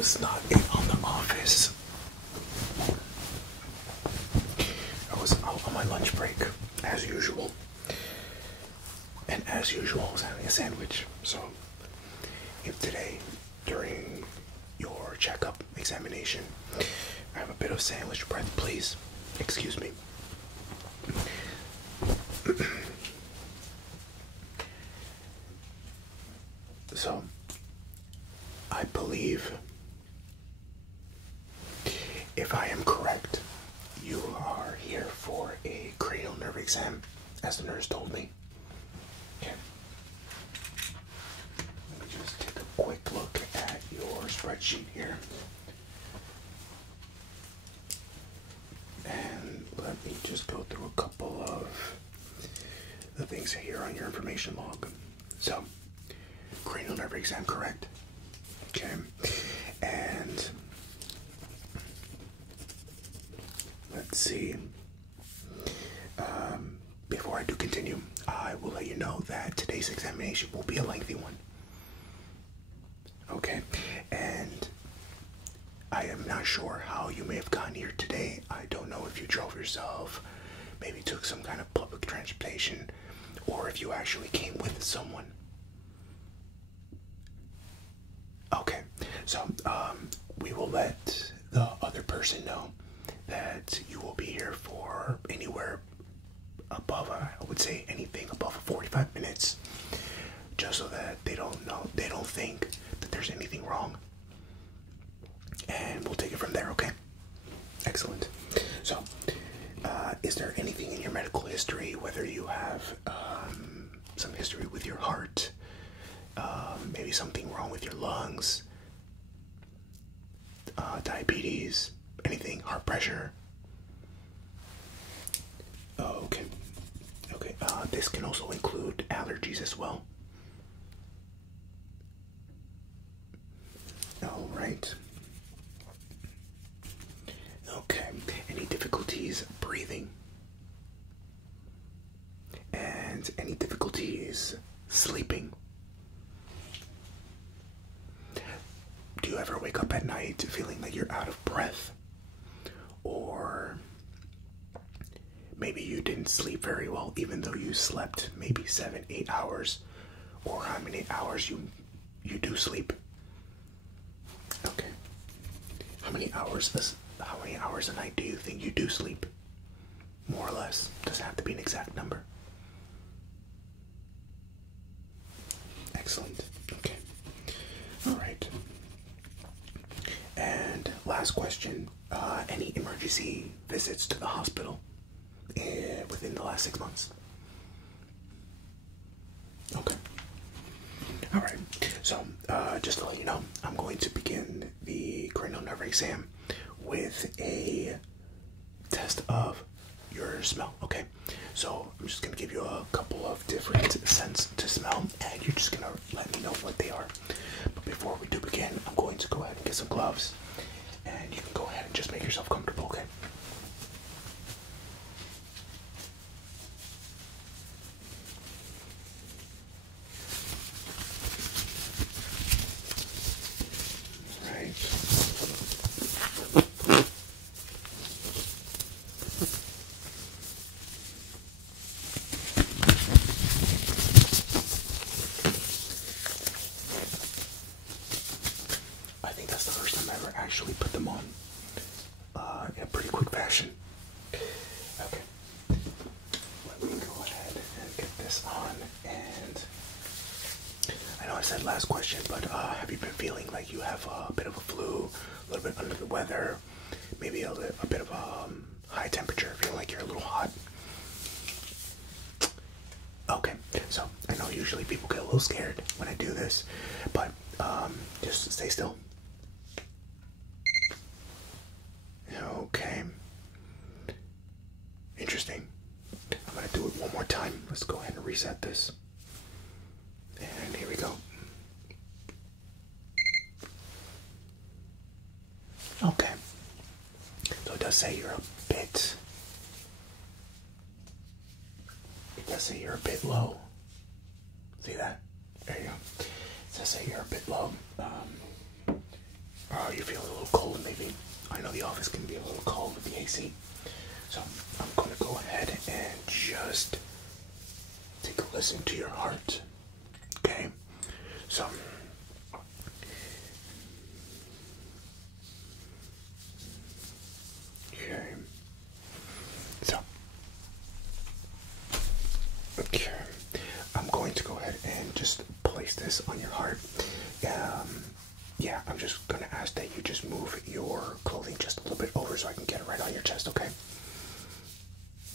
was not in on the office. I was out on my lunch break, as usual. And as usual, I was having a sandwich. So, if today, during your checkup examination, I have a bit of sandwich breath, please excuse me. So, I believe, if I am correct, you are here for a cranial nerve exam, as the nurse told me. Okay. Let me just take a quick look at your spreadsheet here. And let me just go through a couple of the things here on your information log. So, cranial nerve exam, correct? Okay. And let's see. Before I do continue, I will let you know that today's examination will be a lengthy one. Okay. And I am not sure how you may have gotten here today. I don't know if you drove yourself, maybe took some kind of public transportation, or if you actually came with someone. Okay, so we will let the other person know that you will be here for anywhere above, I would say anything above 45 minutes, just so that they don't think that there's anything wrong. And we'll take it from there, okay? Excellent. So, is there anything in your medical history, whether you have some history with your heart, maybe something wrong with your lungs, diabetes, anything, heart pressure? Oh, okay. Okay, this can also include allergies as well. All right. Okay, any difficulties breathing? And any difficulties sleeping? Do you ever wake up at night feeling like you're out of breath? Or maybe you didn't sleep very well even though you slept maybe 7-8 hours, or how many hours you do sleep? Okay. How many hours a night do you think you do sleep? More or less. Doesn't have to be an exact number. Excellent. Okay. All right. And last question. Any emergency visits to the hospital within the last 6 months? Okay. All right. So, just to let you know, I'm going to begin the cranial nerve exam with a test of your smell, okay? So, I'm just going to give you a couple of different scents to smell, and you're just going to let me know what they are. But before we do begin, I'm going to go ahead and get some gloves, and you can go ahead and just make yourself comfortable, okay? I think that's the first time I ever actually put them on in a pretty quick fashion. Okay, let me go ahead and get this on. And I know I said last question, but have you been feeling like you have a bit of a flu, a little bit under the weather, maybe a bit of a high temperature, feeling like you're a little hot? Okay, so I know usually people get a little scared when I do this, but just stay still. Okay. Interesting. I'm going to do it one more time. Let's go ahead and reset this. And here we go. Okay. So it does say you're a bit... It does say you're a bit low. See that? There you go. It does say you're a bit low. You feel a little cold, maybe. I know the office can be a little cold with the AC. So I'm going to go ahead and just take a listen to your heart. Okay? So okay. Okay. I'm going to go ahead and just place this on your heart. Yeah, I'm just going to ask that you just move your clothing just a little bit over so I can get it right on your chest, okay?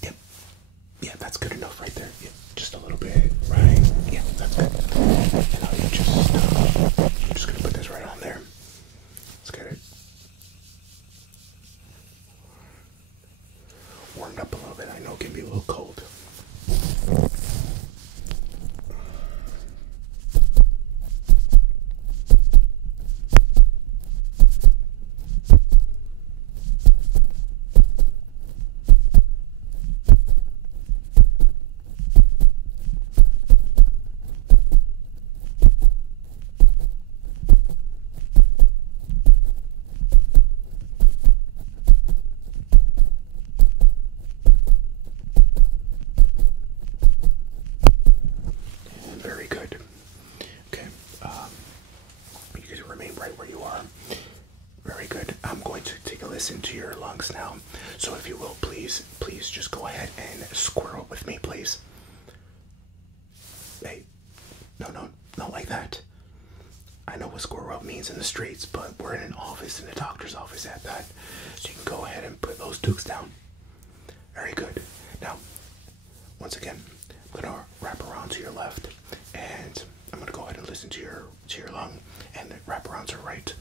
Yep. Yeah, that's good enough right there. Yeah, just a little bit, right? Yeah, that's good. And now I'm just going to put this right on there. Let's get it warmed up a little bit. I know it can be a little cold. Very good. Okay. You can remain right where you are. Very good. I'm going to take a listen to your lungs now. So if you will, please just go ahead and square up with me, please. Hey, no, not like that. I know what square up means in the streets, but we're in an office, in a doctor's office at that. So you can go ahead and put those dukes down. Very good. Now, once again, I'm going to wrap around to your left, and I'm going to go ahead and listen to your lung, and wrap around to your right.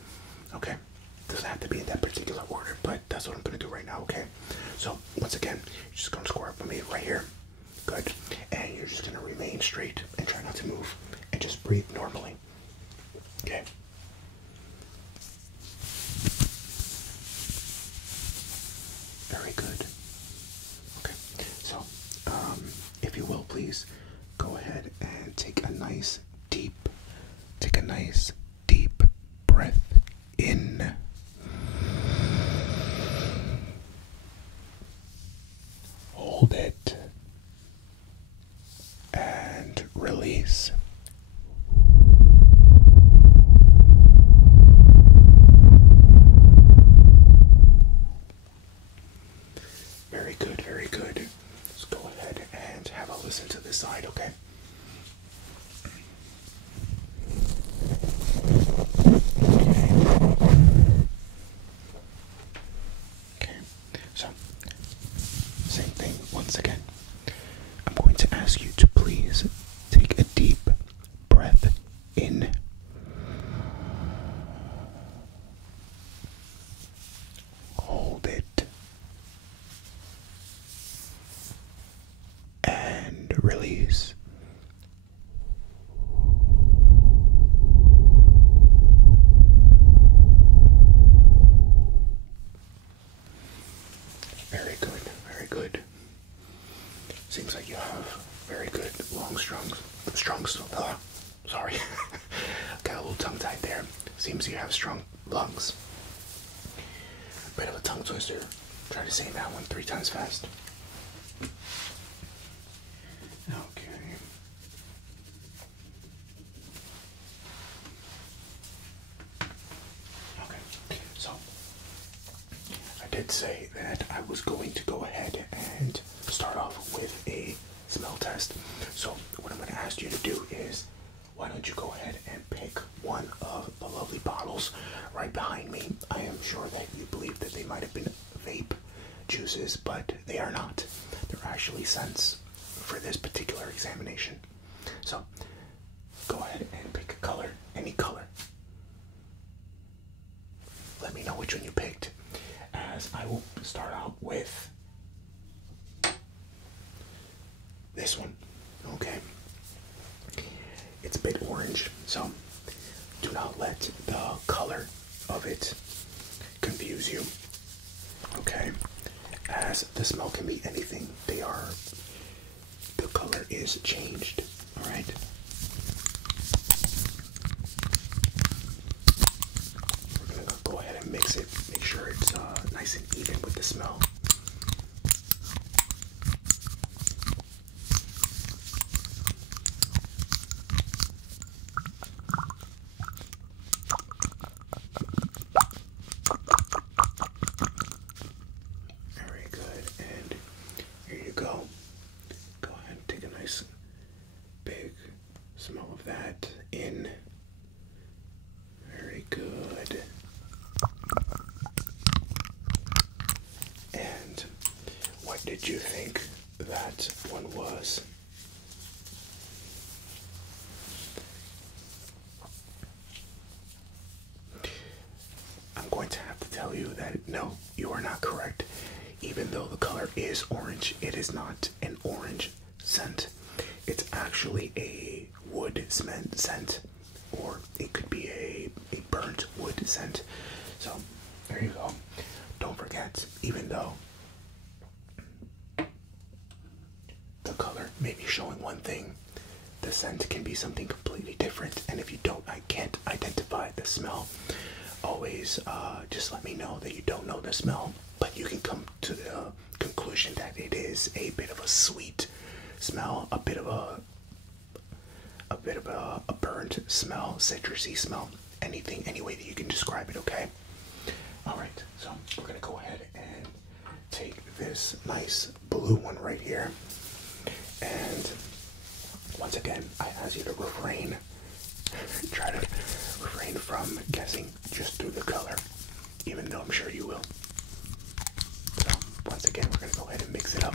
Okay? Doesn't have to be in that particular order, but that's what I'm going to do right now, okay? So, once again, you're just going to square up with me right here. Good. And you're just going to remain straight and try not to move, and just breathe normally. Okay? Very good. Okay. So, if you will, please go ahead and take a nice deep breath in. Hold it and release. Very good, very good. Let's go ahead and have a listen to this side, okay? Okay, so same thing once again. I'm going to ask you to please take a deep breath in. Hold it. And release. Very good, very good. Seems like you have very good long sorry. Got a little tongue tied there. Seems you have strong lungs. Bit of a tongue twister. Try to say that one 3 times fast. Okay. Okay, so I did say that I was going to go ahead and start off with a smell test. So what I'm going to ask you to do is, why don't you go ahead and pick one of the lovely bottles right behind me. I am sure that you believe that they might have been vape juices, but they are not. They're actually scents for this particular examination. So go ahead and pick a color, any color. Let me know which one you picked, as I will start out with this one. Okay, it's a bit orange, so do not let the color of it confuse you. Okay, as the smell can be anything. The color is changed. All right. We're gonna go smell. Very good, and here you go. Go ahead and take a nice big smell of that in. Very good. And what did you think that one was? I'm going to have to tell you that no, you are not correct. Even though the color is orange, it is not an orange scent. It's actually a wood scent, or it could be a burnt wood scent. So there you go. Don't forget, even though the color may be showing one thing, the scent can be something completely different. And if you can't identify the smell, always just let me know that you don't know the smell, but you can come to the conclusion that it is a bit of a sweet smell, a bit of a burnt smell, citrusy smell, any way that you can describe it. Okay. All right. So we're gonna go ahead and take this nice blue one right here, and once again, I ask you to try to refrain from guessing just through the color, even though I'm sure you will. So once again, we're gonna go ahead and mix it up.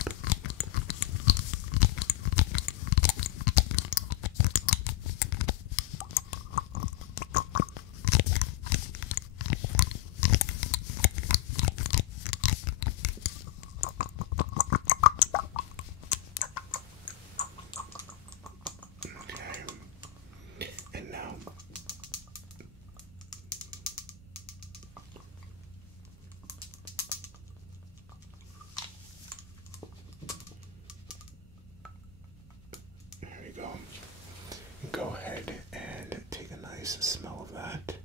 Go ahead and take a nice smell of that.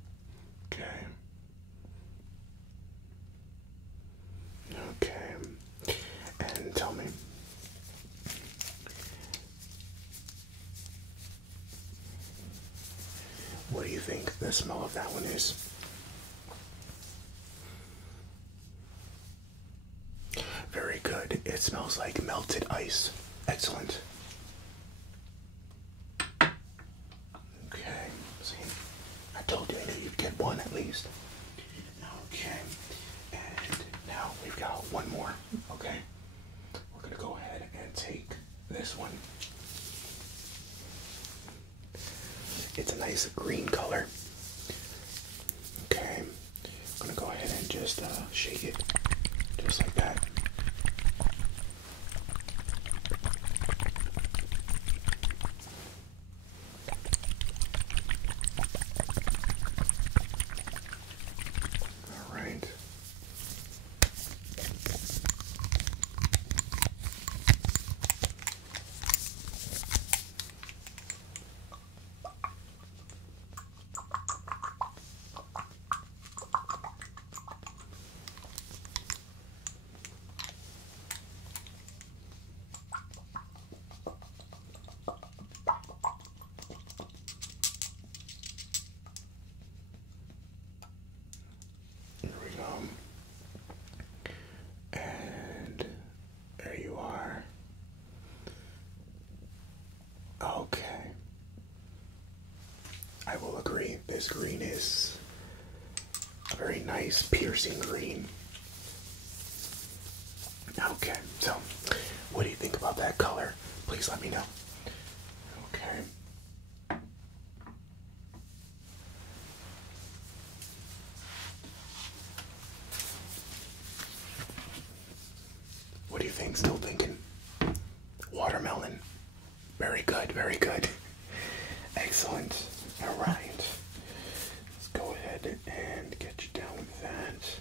Okay. Okay. And tell me, what do you think the smell of that one is? Very good. It smells like melted ice. Excellent. I told you I knew you'd get one at least. Okay, and now we've got one more. Okay, we're gonna go ahead and take this one. It's a nice green color. Okay, I'm gonna go ahead and just shake it just like that. Okay. I will agree. This green is a very nice, piercing green. Okay, so what do you think about that color? Please let me know. Okay. What do you think? Still thinking? Watermelon. Very good, very good. Excellent. All right. Let's go ahead and get you down with that.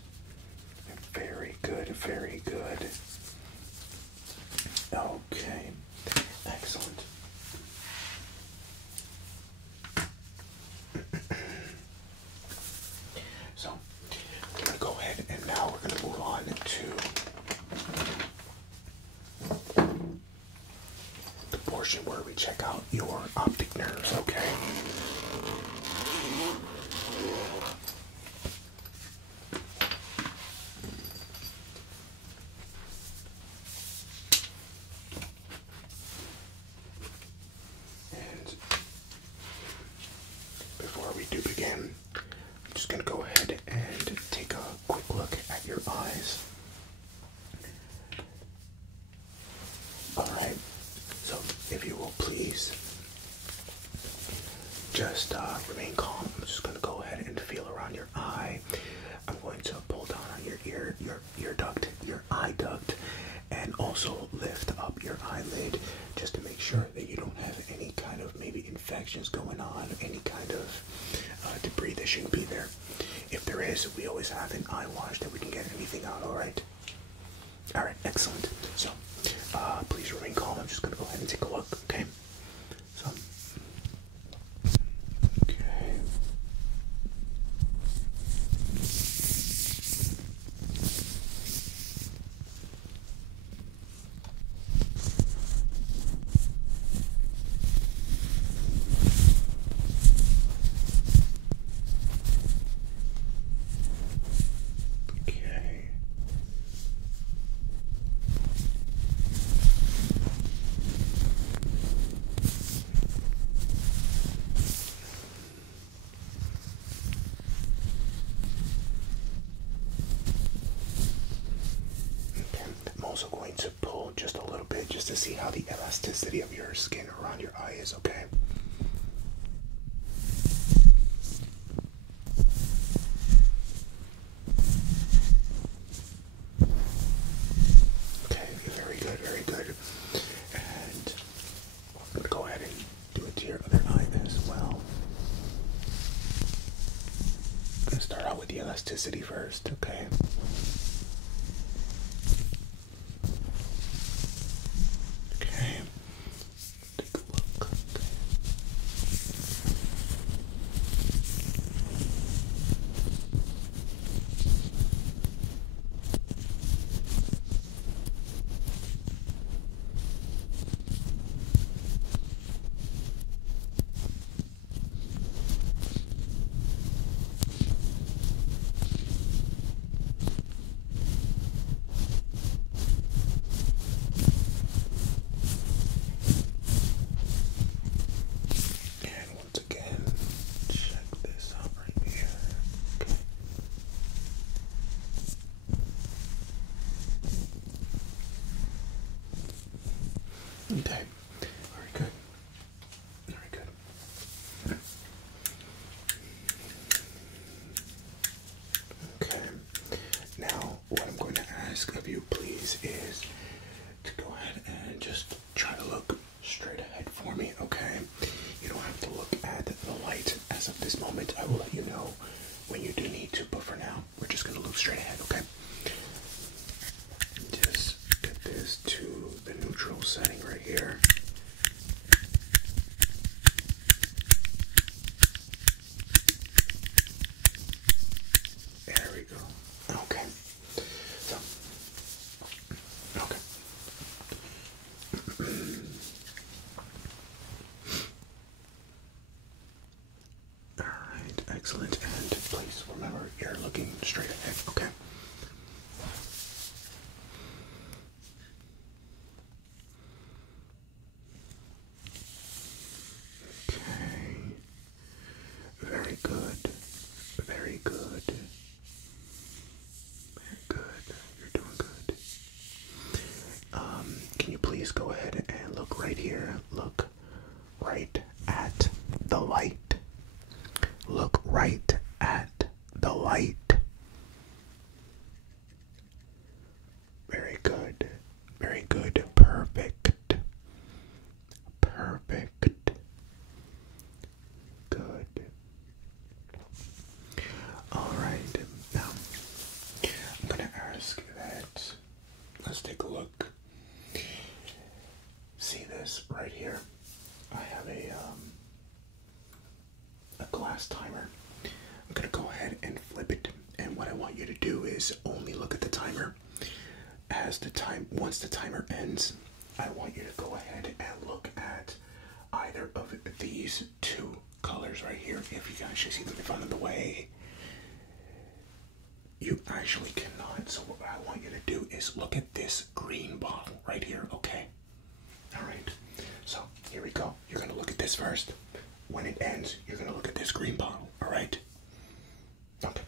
Very good, very good. Okay. Excellent. So, we're going to go ahead and now we're going to move on to portion where we check out your optic nerves, okay? And before we do begin, I'm just going to go ahead and take a quick look at your eyes. Alright, so if you will please just remain calm. I'm just going to go ahead and feel around your eye. I'm going to pull down on your ear duct, your eye duct, and also lift up your eyelid just to make sure that you don't have any kind of maybe infections going on, any kind of debris that shouldn't be there. If there is, we always have an eye wash that we can get anything out, alright? Alright, excellent. So, please remain calm. I'm just going to go ahead and take a look, okay? So, okay. Okay. I'm also going to pull just a little bit just to see how the elasticity of your skin around your eye is, okay? Okay, very good, very good. And I'm going to go ahead and do it to your other eye as well. I'm going to start out with the elasticity first, okay? Okay. Take a look. Okay. And once again, check this out right here. Okay. Okay. Very good. Very good. Okay. Now, what I'm going to ask of you, please, is to go ahead and just try to look straight ahead for me, okay? You don't have to look at the light as of this moment. I will let you know when you do need to, but for now, we're just going to look straight ahead, okay? Just get this to the neutral setting right here. There we go. Okay. So, okay. Alright, excellent. And please remember, you're looking straight ahead, okay? Okay. Very good. Very good. Very good. You're doing good. Can you please go ahead and look right here? Look right at the light. Look right at the light. Very good. Very good. Perfect. Perfect. Good. Alright. Now, I'm going to ask that. Let's take a look. See this right here? I have a glass timer. I'm going to go ahead and flip it. And what I want you to do is only look at the timer. Once the timer ends, I want you to go ahead and look at either of these two colors right here. If you can actually see them, if I'm in the way, you actually cannot. So what I want you to do is look at this green bottle right here, okay? Alright, so here we go. You're gonna look at this first. When it ends, you're gonna look at this green bottle, alright? Okay.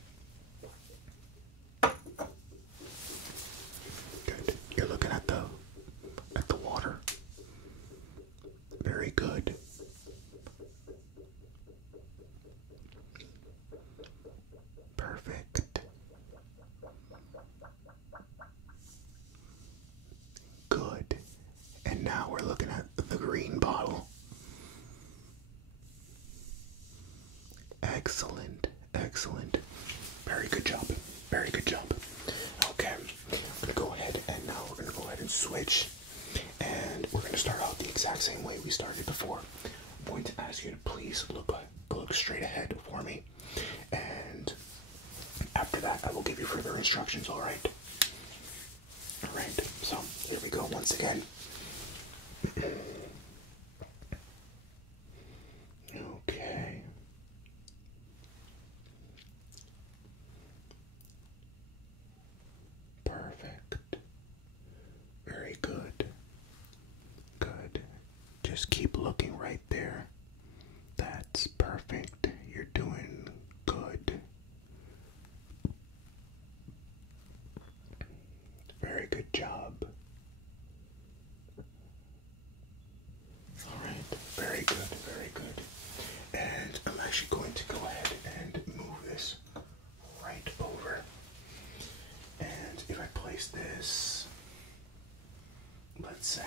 Good. You're looking at the water. Very good. Perfect. Good. And now we're looking at the green bottle. Excellent. Excellent. Very good job. Very good job. Okay. I'm going to go ahead and now we're going to go ahead and switch. And we're going to start out the exact same way we started before. I'm going to ask you to please look straight ahead for me. And after that, I will give you further instructions, alright? Alright, so here we go once again. Okay. Perfect. Very good. Good. Just keep looking right there. That's perfect. You're doing good. Very good job. Alright, very good, very good. And I'm actually going to go ahead and move this right over. And if I place this, let's say,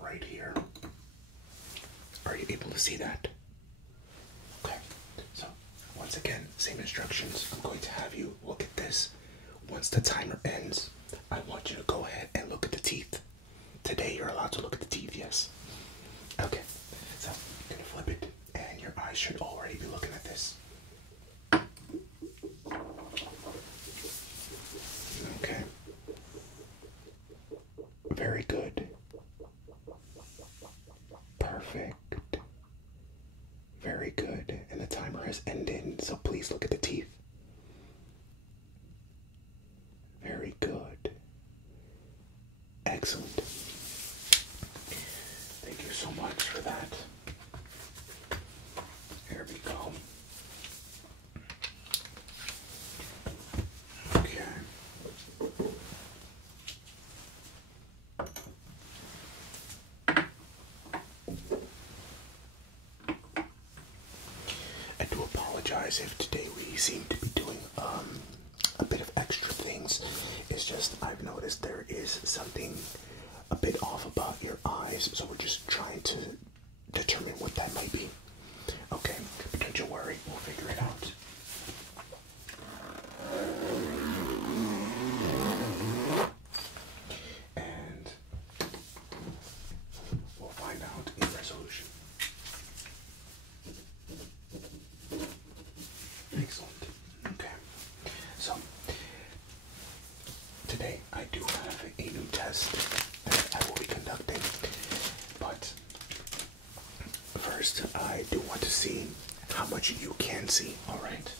right here. Are you able to see that? Okay, so once again, same instructions. I'm going to have you look at this. Once the timer ends, I want you to go ahead and look at the teeth. Today you're allowed to look at the teeth, yes? Okay, so you're going to flip it and your eyes should already be looking at this. Okay. Very good. Perfect. Very good. And the timer has ended, so please look at the teeth. Very good. Excellent. Thank you so much for that. Here we go. Okay. I do apologize if today we seem to be doing a bit of extra things. It's just I've noticed there is something a bit off about your eyes, so we're just trying to determine what that might be. Okay, but don't you worry, we'll figure it out. And we'll find out in resolution. Excellent. Okay. So today I do have a new test that I will be conducting, but first I do want to see how much you can see. Alright,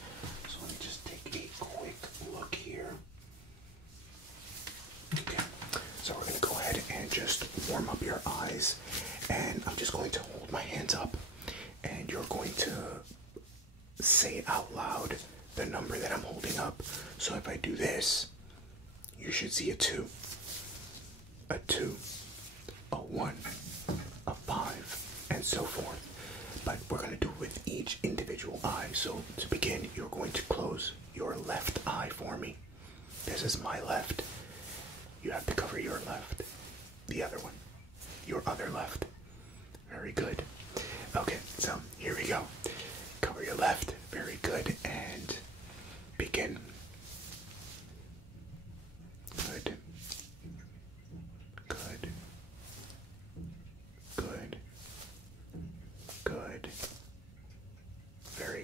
so let me just take a quick look here. Okay, so we're going to go ahead and just warm up your eyes, and I'm just going to hold my hands up and you're going to say out loud the number that I'm holding up. So if I do this, you should see a 2, a 2, a 1, a 5, and so forth. But we're going to do it with each individual eye. So to begin, you're going to close your left eye for me. This is my left. You have to cover your left. The other one. Your other left. Very good. Okay, so here we go. Cover your left. Very good. And begin. Good. Good. Good. Good. Very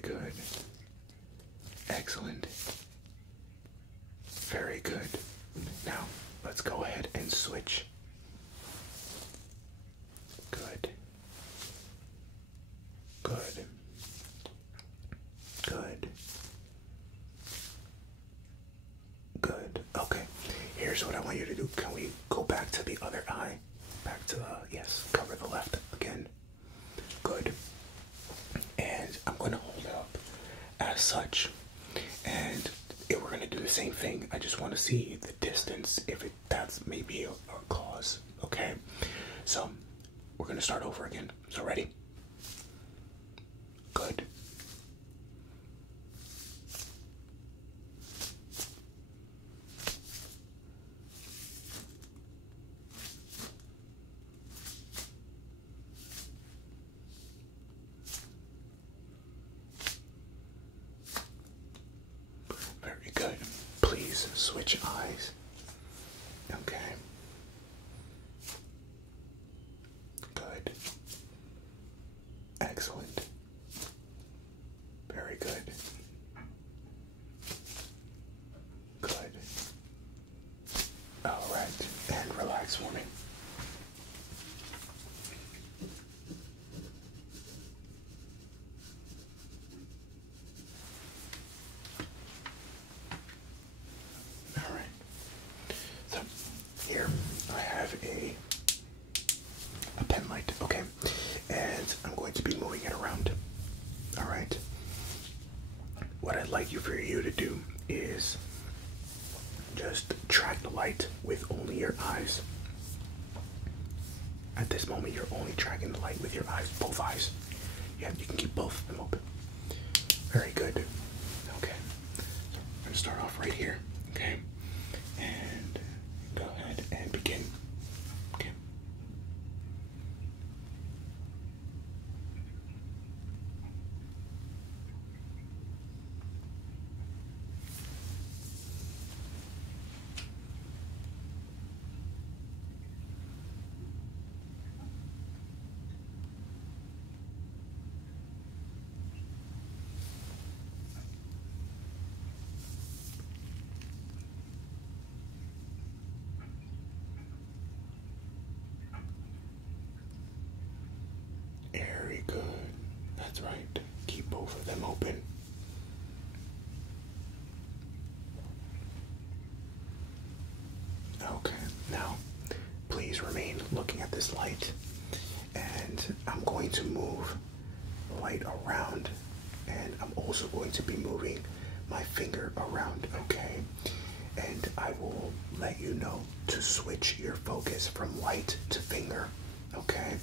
here's what I want you to do. Can we go back to the other eye? Back to the, yes, cover the left again. Good. And I'm going to hold it up as such. And we're going to do the same thing. I just want to see the distance, if that's maybe a cause. Okay? So, we're going to start over again. So, ready? Good. Very good. Please switch eyes. Okay. Good. Excellent. Very good. Good. All right. And relax for me. All right. So here I have a pen light, okay, and I'm going to be moving it around. All right. What I'd like for you to do is just track the light with only your eyes. At this moment, you're only tracking the light with your eyes, both eyes. Yeah, you can keep both of them open. Very good. Okay. So I'm gonna start off right here. Okay. And go ahead and begin. Okay. Very good. That's right. Keep both of them open. Okay. Now, please remain looking at this light. And I'm going to move the light around. And I'm also going to be moving my finger around. Okay. And I will let you know to switch your focus from light to finger. Okay,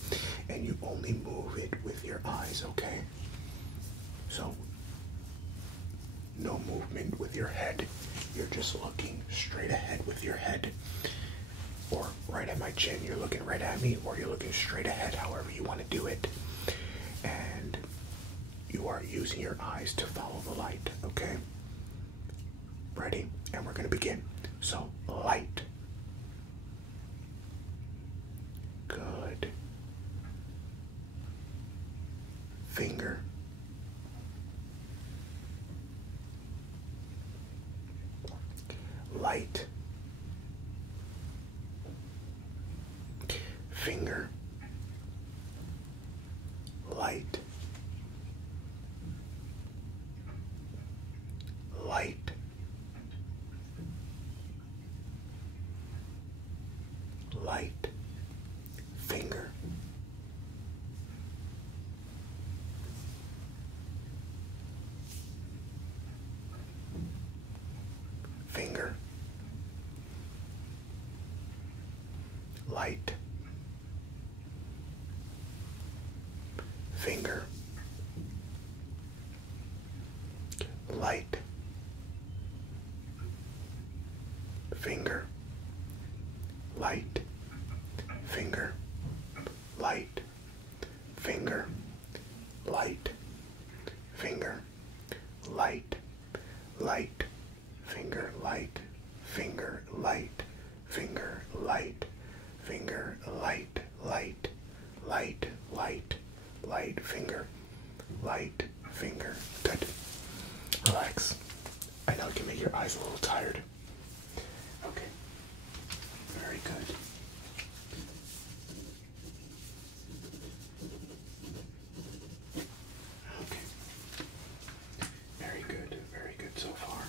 and you only move it with your eyes, okay? So, no movement with your head. You're just looking straight ahead with your head. Or right at my chin, you're looking right at me, or you're looking straight ahead, however you want to do it. And you are using your eyes to follow the light, okay? Ready? And we're going to begin. So, light. Good. Finger. Light. Finger. Light. Light. Light. Finger. Finger. Light. Finger. Light. Finger. Light. Finger. Light. Finger. Light. Finger. Light. Light. Finger. Light. Finger. Light. Finger. Light. Finger. Light. Light. Light. Light. Light. Finger. Light. Finger. Good. Relax. I know it can make your eyes a little tired. Okay. Very good. Okay. Very good so far.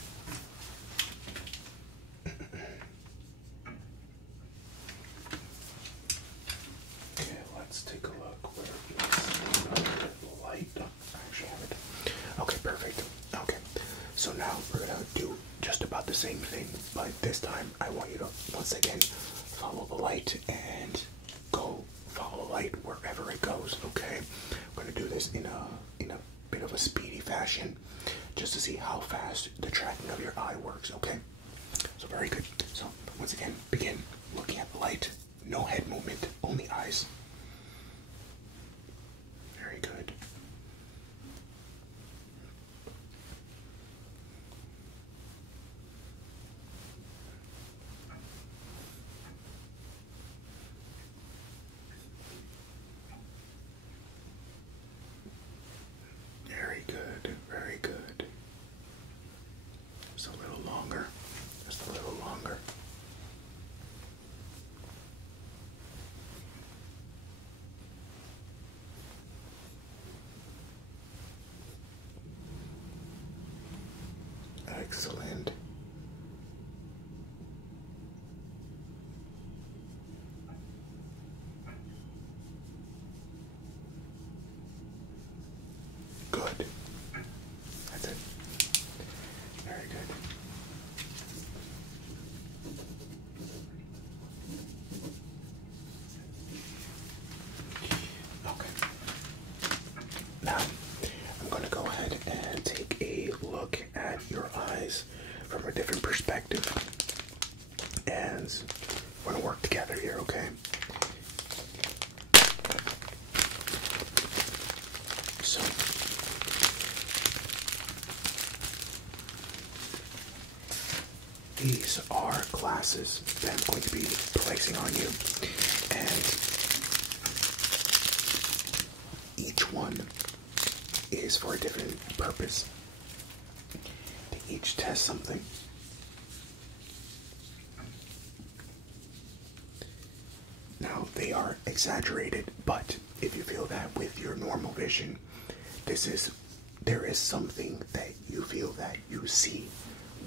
So now we're gonna do just about the same thing, but this time I want you to once again follow the light and go follow the light wherever it goes. Okay, we're gonna do this in a bit of a speedy fashion, just to see how fast the tracking of your eye works. Okay, so very good. So once again, begin looking at the light. No head movement, only eyes. Very good. Very good, very good. Just a little longer, just a little longer. Excellent. Good. That's it. Very good. Okay. Now, I'm going to go ahead and take a look at your eyes from a different perspective. And we're going to work together here, okay? So, these are glasses that I'm going to be placing on you, and each one is for a different purpose. They each test something. Now, they are exaggerated, but if you feel that with your normal vision, there is something that you feel that you see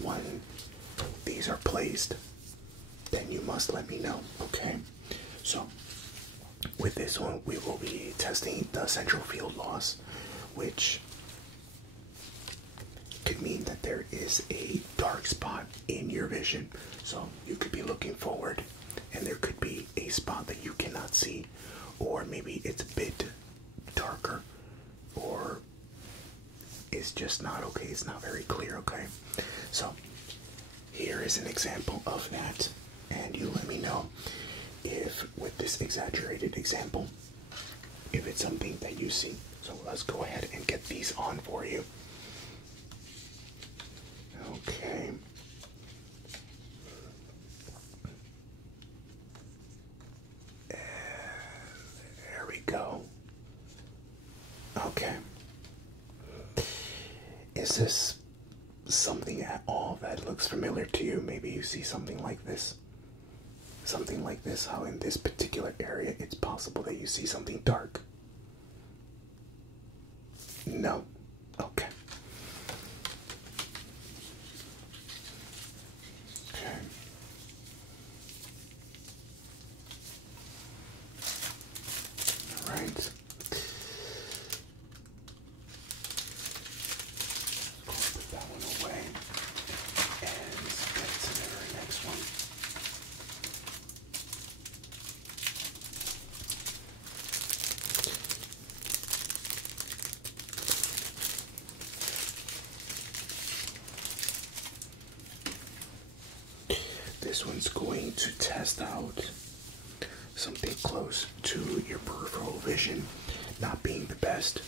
when these are placed, then you must let me know, okay? So, with this one, we will be testing the central field loss, which could mean that there is a dark spot in your vision. So, you could be looking forward, and there could be a spot that you cannot see, or maybe it's a bit darker, or it's just not okay, it's not very clear, okay? So, here is an example of that, and you let me know if, with this exaggerated example, if it's something that you see. So let's go ahead and get these on for you. Okay. And there we go. Okay. Is this something at all that looks familiar to you? Maybe you see something like this. Something like this, how in this particular area it's possible that you see something dark. No? Okay. Okay. Alright. Put that one away. And get to the very next one. This one's going to test out something close to your peripheral vision not being the best,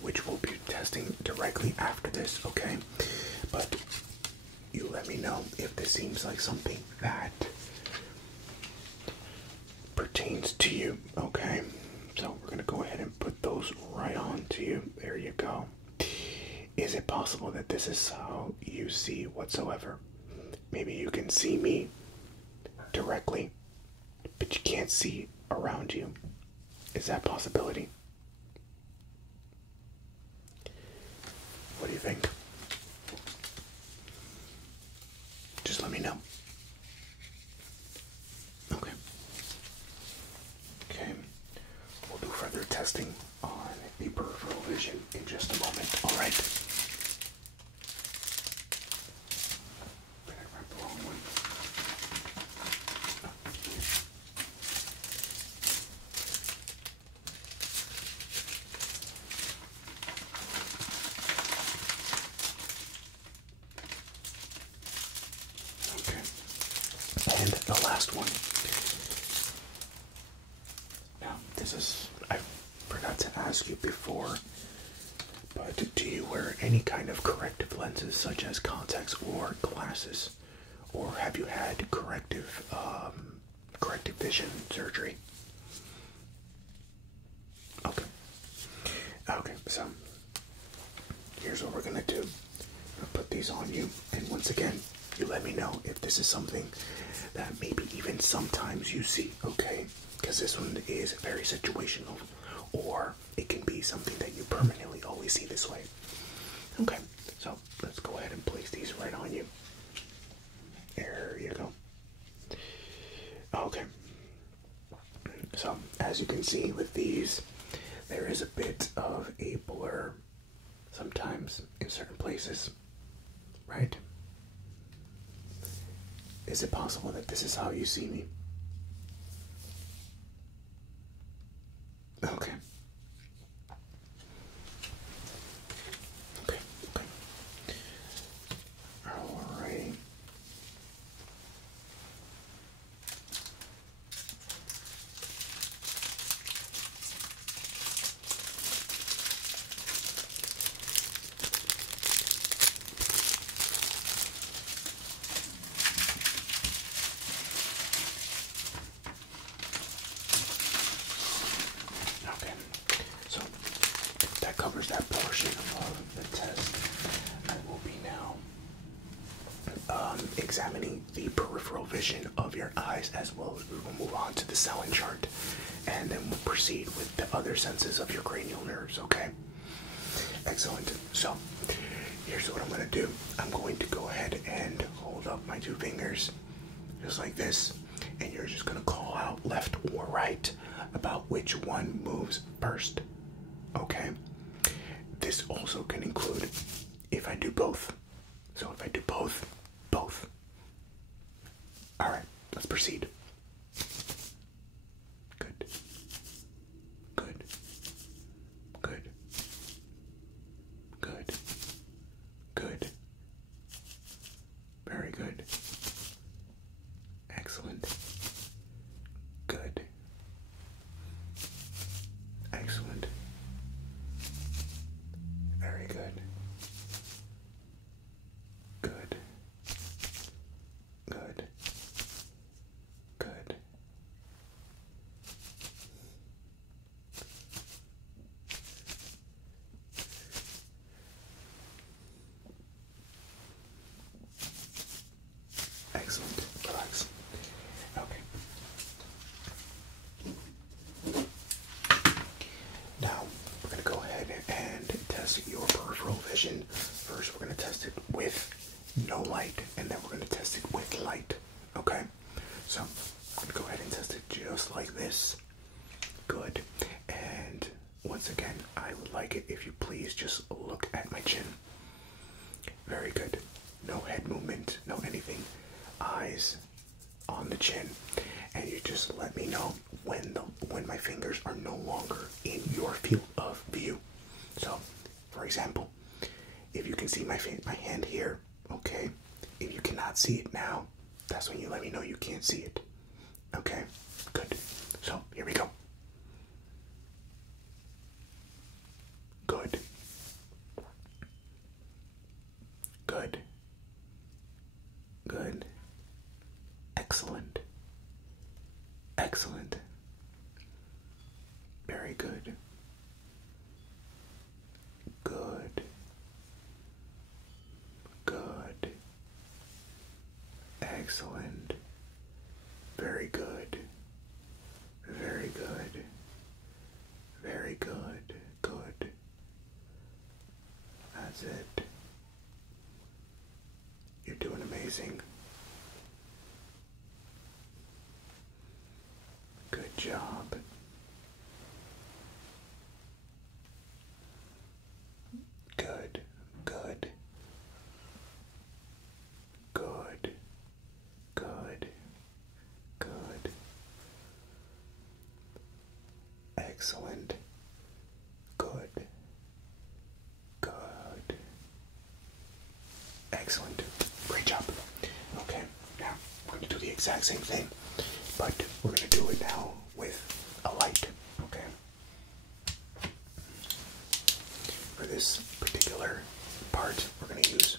which we'll be testing directly after this, okay? But you let me know if this seems like something that pertains to you, okay? So we're gonna go ahead and put those right on to you. There you go. Is it possible that this is how you see whatsoever? Maybe you can see me directly, but you can't see around you. Is that a possibility? What do you think? Just let me know. Okay. Okay. We'll do further testing on the peripheral vision in just a moment. All right. last one. Now, I forgot to ask you before, but do you wear any kind of corrective lenses such as contacts or glasses? Or have you had corrective vision surgery? Okay. Okay, so here's what we're gonna do. I'll put these on you, and once again, you let me know if this is something that maybe even sometimes you see, okay? Because this one is very situational, or it can be something that you permanently always see this way. Okay, so let's go ahead and place these right on you. There you go. Okay. So, as you can see with these, there is a bit of a blur sometimes in certain places, right? Is it possible that this is how you see me? Okay. Okay, okay. Alright. Okay, so that covers that portion of the test. I will be now examining the peripheral vision of your eyes, as well as we will move on to the Sellen chart, and then we'll proceed with the other senses of your cranial nerves, okay? Excellent. So, here's what I'm going to do. I'm going to go ahead and hold up my two fingers, just like this, and you're just going to call out left or right about which one moves first, okay? This also can include if I do both. So if I do both. Alright, let's proceed. Good. Good. Good. Good. Good. Very good. Excellent. Good. Excellent. Very good. Good. Good. Good. Excellent. Relax. Okay. Now, we're going to go ahead and test your peripheral vision. First, we're going to test it with no light, and then we're going to test it with light. Okay? So, I'm going to go ahead and test it just like this. Good. And once again, I would like it if you please just look at my chin. Very good. No head movement, no anything. Eyes on the chin, and you just let me know when my fingers are no longer in your field of view. So, for example, if you can see my hand here, okay. If you cannot see it now, that's when you let me know you can't see it. Okay, good. So here we go. Good. Good. Good. Excellent. Excellent. Very good. Good. Good. Excellent. Very good. Very good. Very good. Good. That's it. You're doing amazing. Good job. Good. Good. Good. Good. Good. Excellent. Good. Good. Excellent. Great job. Okay, now we're going to do the exact same thing but we're going to do it now with a light, okay? For this particular part, we're going to use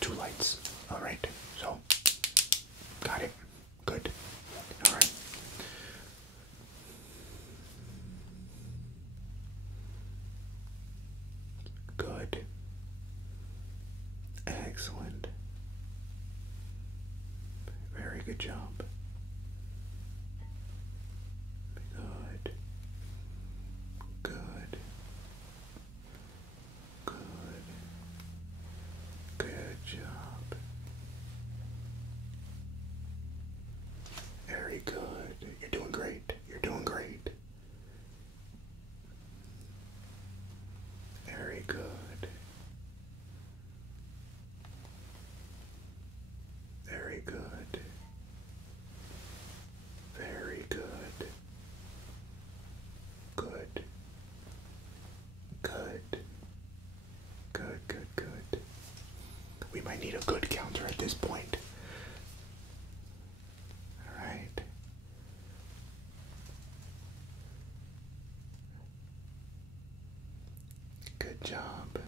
2 lights, alright? So, got it? Good. Alright. Good. Excellent. Very good job. Good. Good. Good. Good job. Very good. You're doing great. You're doing great. Very good. Very good. Very good. Good. Good. Good, good, good. We might need a good counter at this point. Alright. Good job.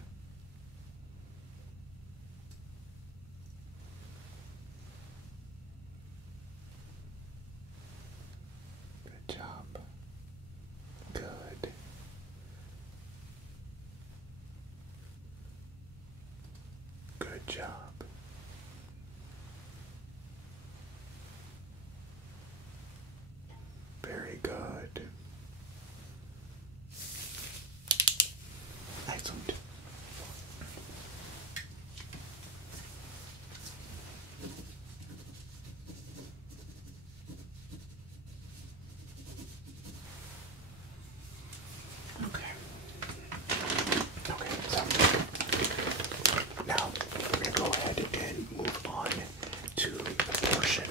Good job. Good. Good job. Very good. Excellent. Okay. Okay, so now we're going to go ahead and move on to the portion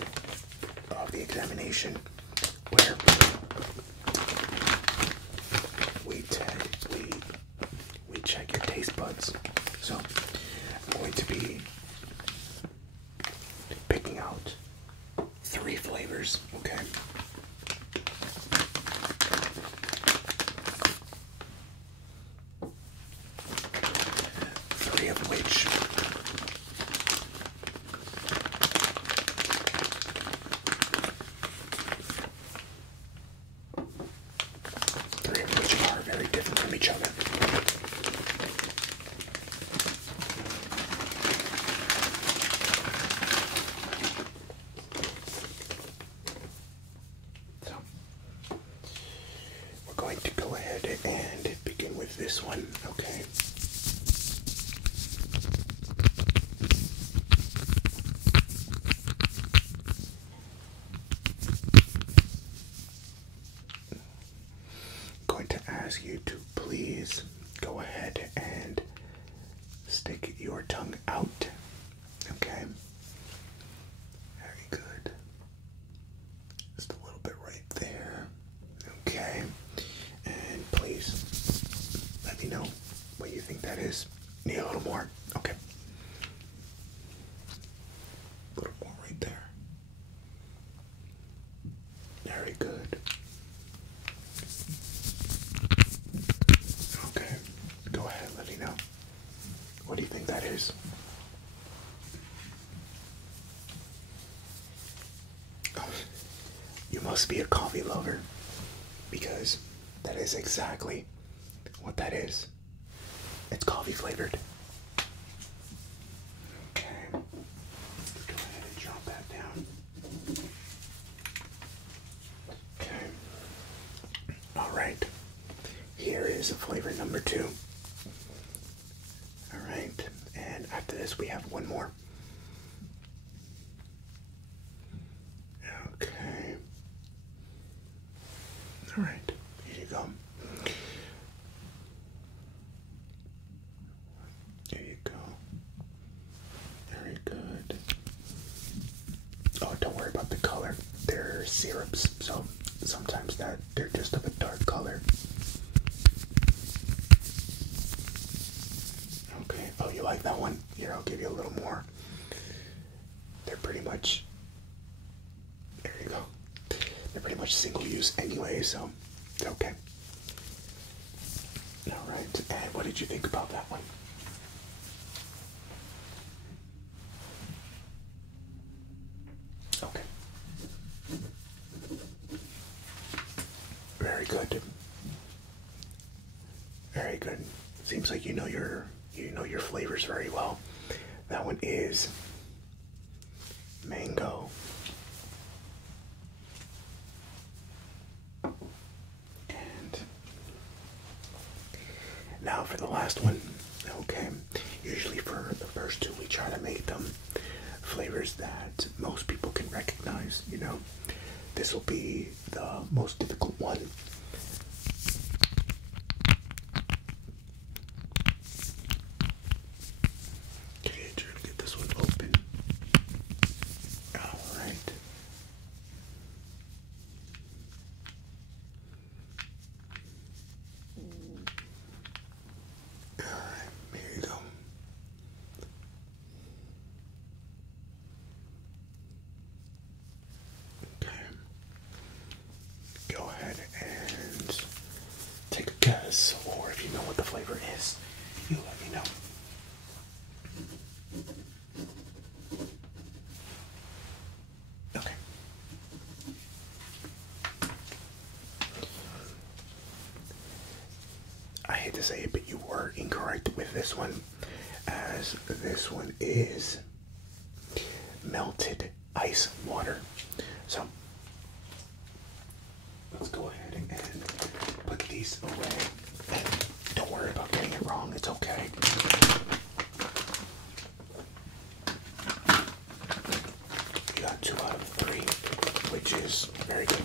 of the examination where we check your taste buds. So I'm going to be picking out 3 flavors, okay? Three of which are very different from each other. So, we're going to go ahead and begin with this one, okay? Going to ask you to please go ahead and stick your tongue out, okay? Very good. Just a little bit right there, okay? And please let me know what you think that is. Need a little more, okay? A little more right there. Very good. Okay, go ahead, let me know. What do you think that is? Oh, you must be a coffee lover, because that is exactly what that is. It's coffee flavored. Okay, go ahead and jot that down. Okay, alright. Here is flavor number 2. Alright, and after this we have one more. Okay. Alright, here you go. There you go. Very good. Oh, don't worry about the color. They're syrups, so sometimes they're just of a dark color. Okay. Oh, you like that one? Here, I'll give you a little more. They're pretty much. There you go. they're pretty much single use anyway, so okay. Alright, and what did you think about that one? Okay. Very good. Very good. Seems like you know your flavors very well. That one is mango. And now for the last one. Okay. Usually for the first two we try to make them flavors that most people can recognize, you know. This will be the most difficult one. Okay, trying to get this one open. Alright. Alright, here you go. Go ahead and take a guess, or if you know what the flavor is, you let me know. Okay. I hate to say it, but you were incorrect with this one, as this one is melted ice water. So let's go ahead and put these away. And don't worry about getting it wrong, it's okay. You got 2 out of 3, which is very good.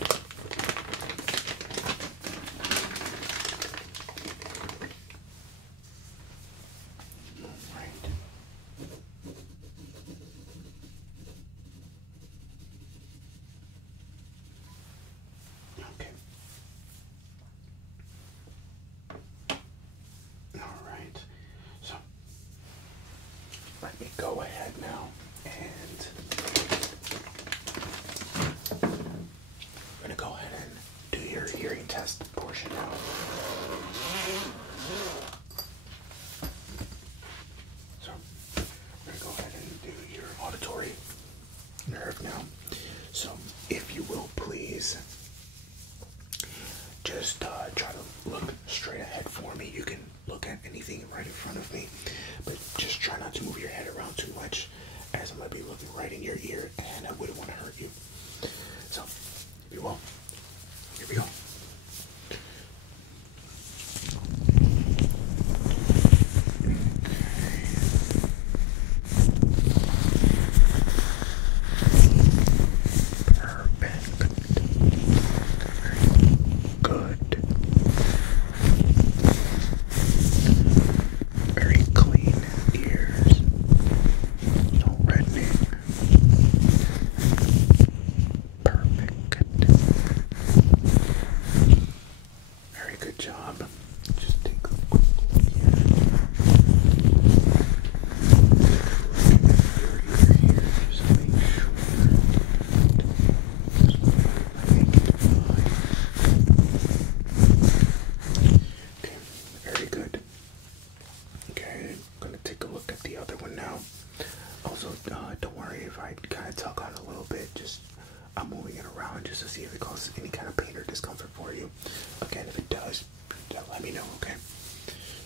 Alright. Okay. Alright. So let me go ahead now and I'm gonna go ahead and do your hearing test portion now. So I'm gonna go ahead and do your auditory nerve now. So if you will please just try to look straight ahead for me. You can look at anything right in front of me, but just try not to move your head around too much, as I'm going to be looking right in your ear and I wouldn't want to hurt you. So, if you will, here we go. I'm moving it around just to see if it causes any kind of pain or discomfort for you. Again, if it does, let me know, okay?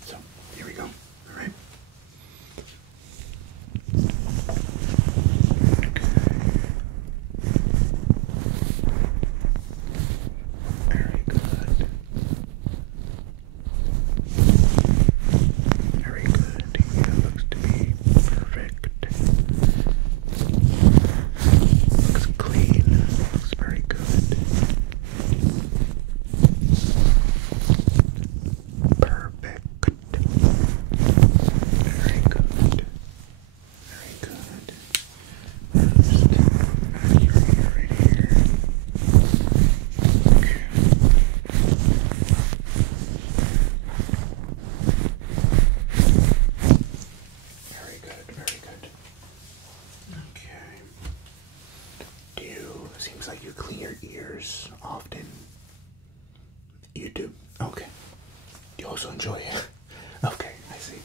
So, here we go, all right? Very good. Very good. Yeah, looks to be perfect. Looks clean. Looks very good. Perfect. also enjoy it. Okay, I see.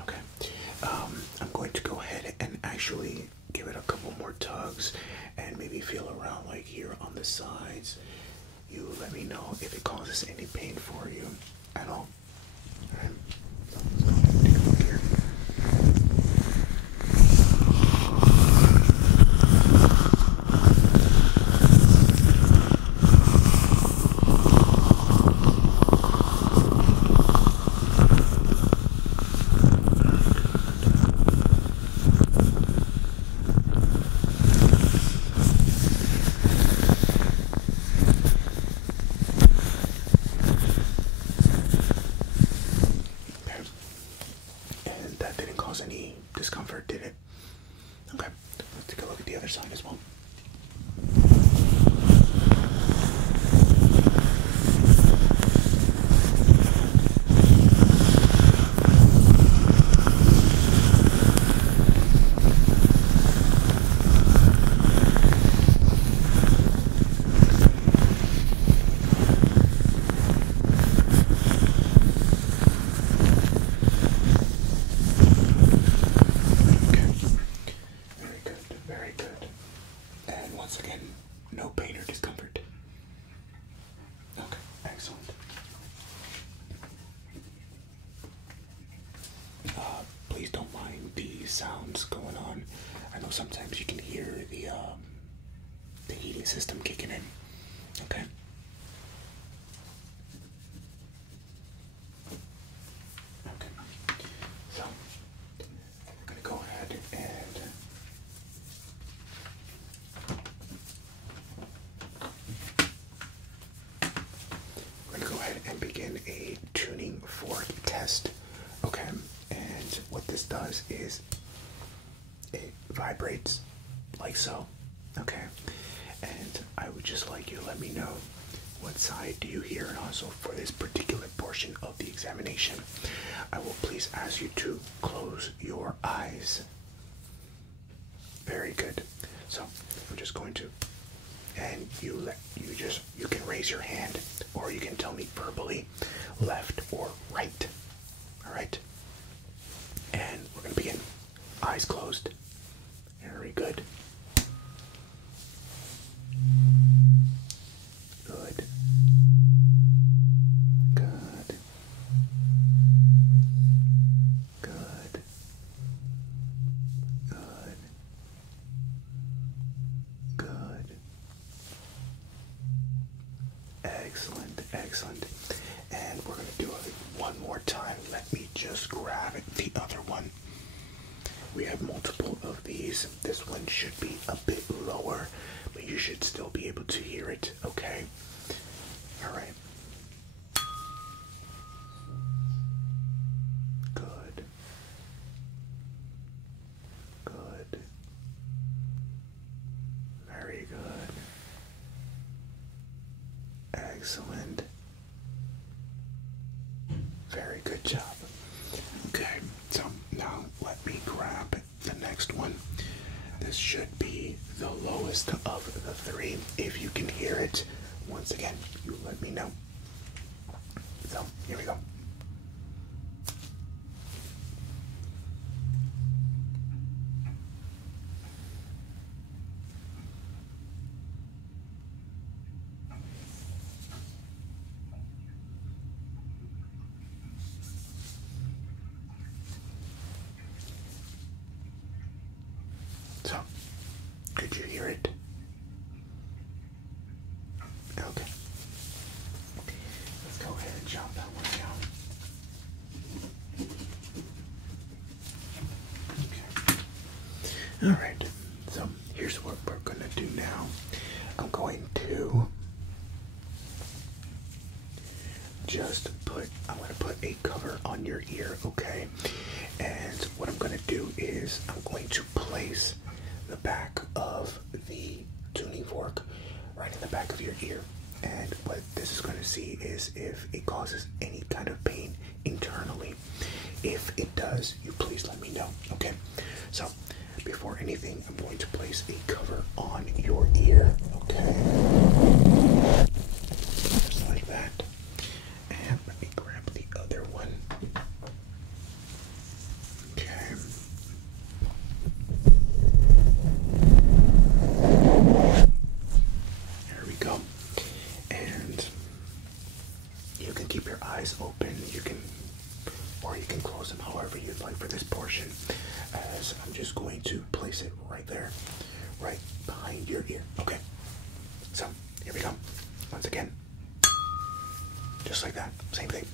Okay. I'm going to go ahead and actually give it a couple more tugs and maybe feel around like here on the sides. You let me know if it causes any pain for you at all. Alright. So let's go ahead and take a look here. And that didn't cause any discomfort, did it? Okay, let's take a look at the other side as well. Very good, very good. And once again, no pain or discomfort. Okay, excellent. Please don't mind the sounds going on. I know sometimes you can hear the heating system kicking in. Okay. Okay. So we're gonna go ahead and begin a tuning fork test. Okay, and what this does is it vibrates like so. Okay, and I would just like you to let me know what side do you hear, and also for this particular portion of the examination, I will please ask you to close your eyes. Very good. So I'm just going to, and you can raise your hand, or you can tell me verbally, left or right. All right. And we're gonna begin. Eyes closed. Very good. Good. Good. Good. Good. Good. Excellent, excellent. And we're going to do it one more time. Let me just grab the other one. We have multiple of these. This one should be a bit lower, but you should still be able to hear it, okay? All right. Good. Good. Very good. Excellent. Very good job. Okay, so now let me grab the next one. This should be the lowest of the three. If you can hear it, once again, you let me know. So, here we go. So, could you hear it? Okay. Let's go ahead and jot that one down. Okay. Alright. So, here's what we're going to do now. I'm going to put a cover on your ear, okay? And what I'm going to do is I'm going to place the back of the tuning fork right in the back of your ear. And what this is going to see is if it causes any kind of pain internally. If it does, you please let me know, okay? So, before anything, I'm going to place a cover on your ear, okay? Just like that. And let me grab the other one. Okay. There we go. And you can keep your eyes open. Or you can close them however you'd like for this portion. As I'm just going to place it right there, right behind your ear. Okay. So here we go. Once again, just like that. Same thing.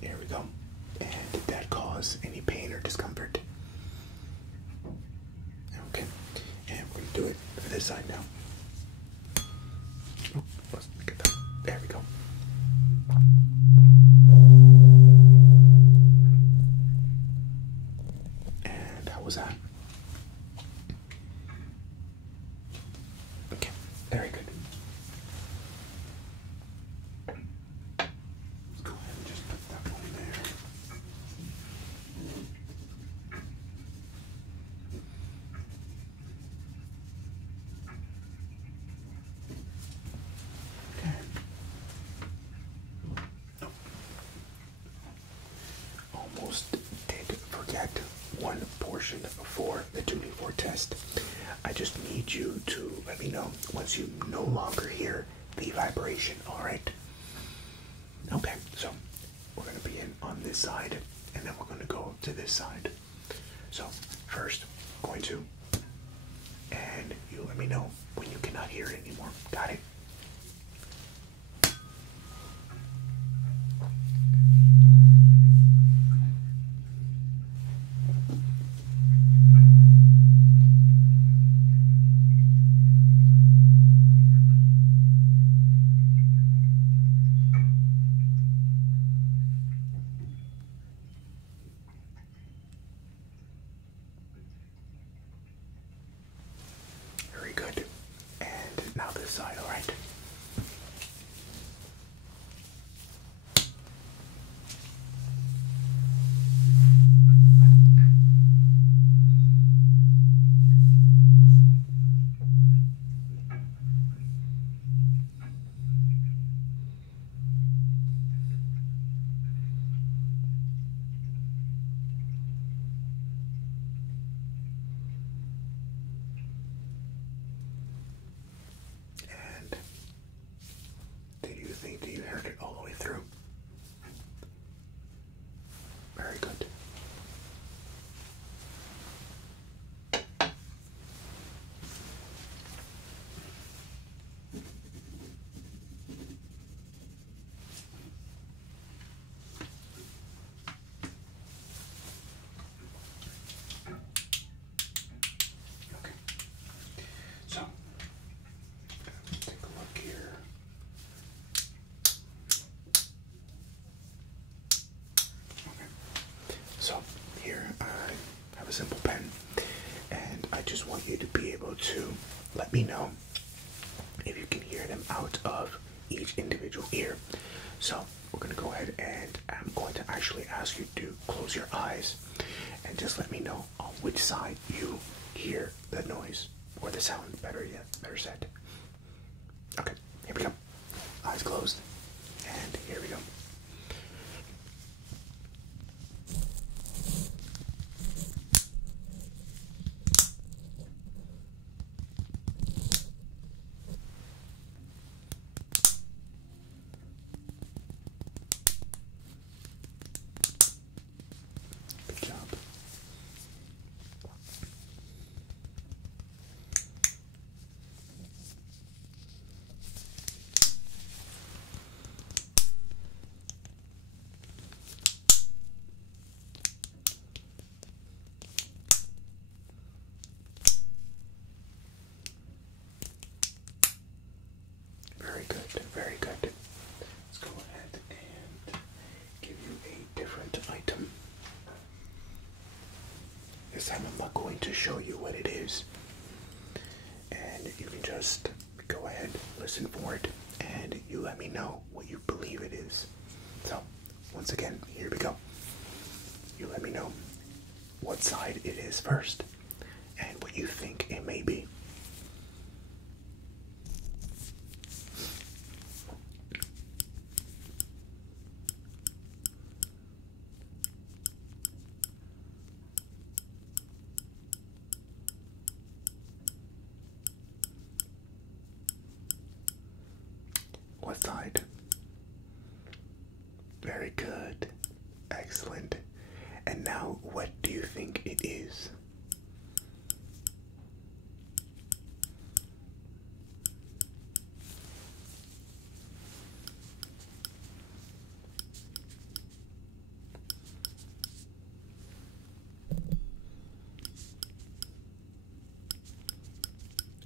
There we go. And did that cause any pain or discomfort? Okay. And we're going to do it for this side now. Oh, let's get that. There we go. And how was that? Okay, very good. Let's go ahead and just put that one there. Okay. Oh. Almost did forget one portion for the tuning fork test. I just need you to let me know once you no longer hear the vibration, alright? Okay, so we're going to begin on this side, and then we're going to go to this side. So, first, I'm going to, and you let me know when you cannot hear it anymore. Got it? Very good. And now this side, alright? And do you heard it all the way through? Very good. Okay. So, let's take a look here. So here I have a simple pen, and I just want you to be able to let me know if you can hear them out of each individual ear. So we're going to go ahead, and I'm going to actually ask you to close your eyes and just let me know on which side you hear the noise or the sound, better yet, better said. Okay, here we go. Eyes closed, and here we go. Good job. time I'm not going to show you what it is. And you can just go ahead, listen for it, and you let me know what you believe it is. So, once again, here we go. You let me know what side it is first, and what you think it may be. What side? Very good. Excellent. And now, what do you think it is?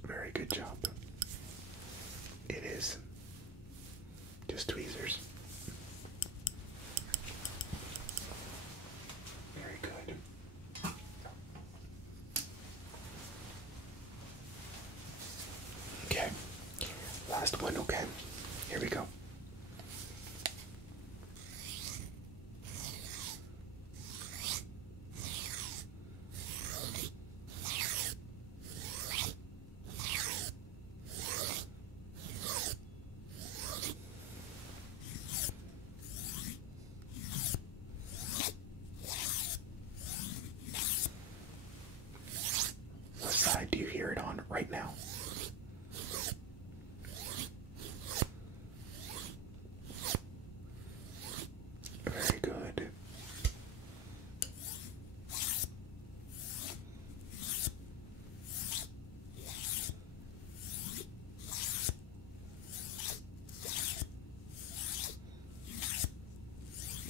Very good job. It is just tweezers. Very good. Okay, last one. Okay, here we go. What side do you hear it on right now? Very good.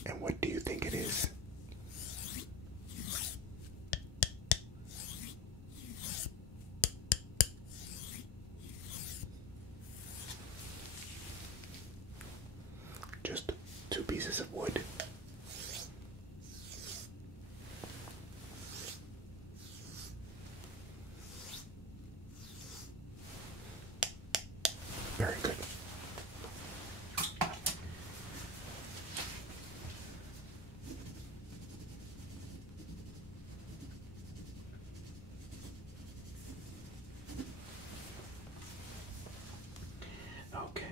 And what do you think it is? Just two pieces of wood. Very good. Okay.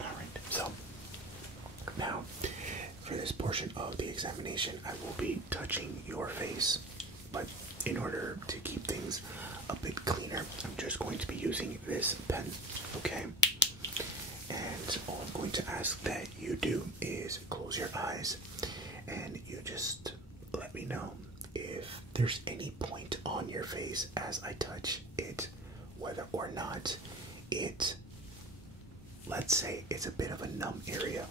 All right. So now, for this portion of the examination, I will be touching your face, but in order to keep things a bit cleaner, I'm just going to be using this pen, okay? And all I'm going to ask that you do is close your eyes, and you just let me know if there's any point on your face as I touch it, whether or not it, let's say it's a bit of a numb area,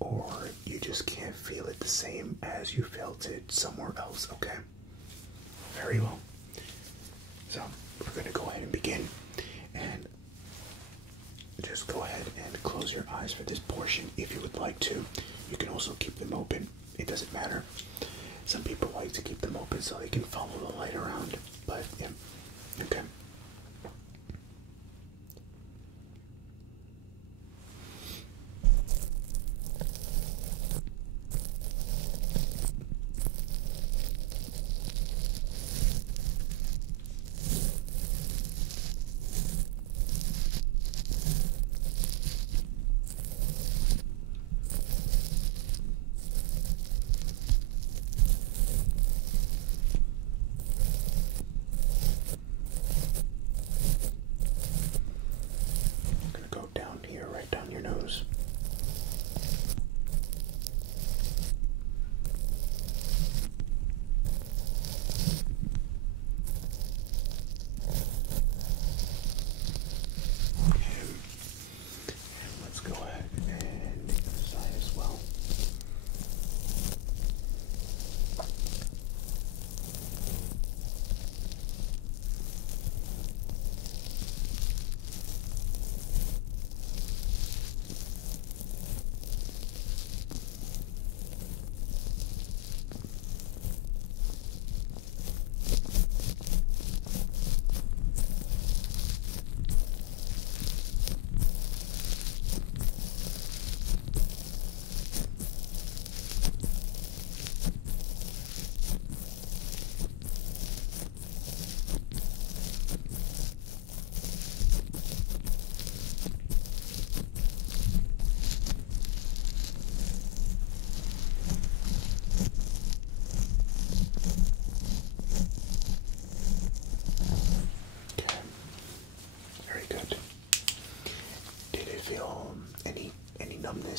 or you just can't feel it the same as you felt it somewhere else, okay? Very well. So, we're going to go ahead and begin, and just go ahead and close your eyes for this portion if you would like to. You can also keep them open, it doesn't matter. Some people like to keep them open so they can follow the light around, but yeah, okay.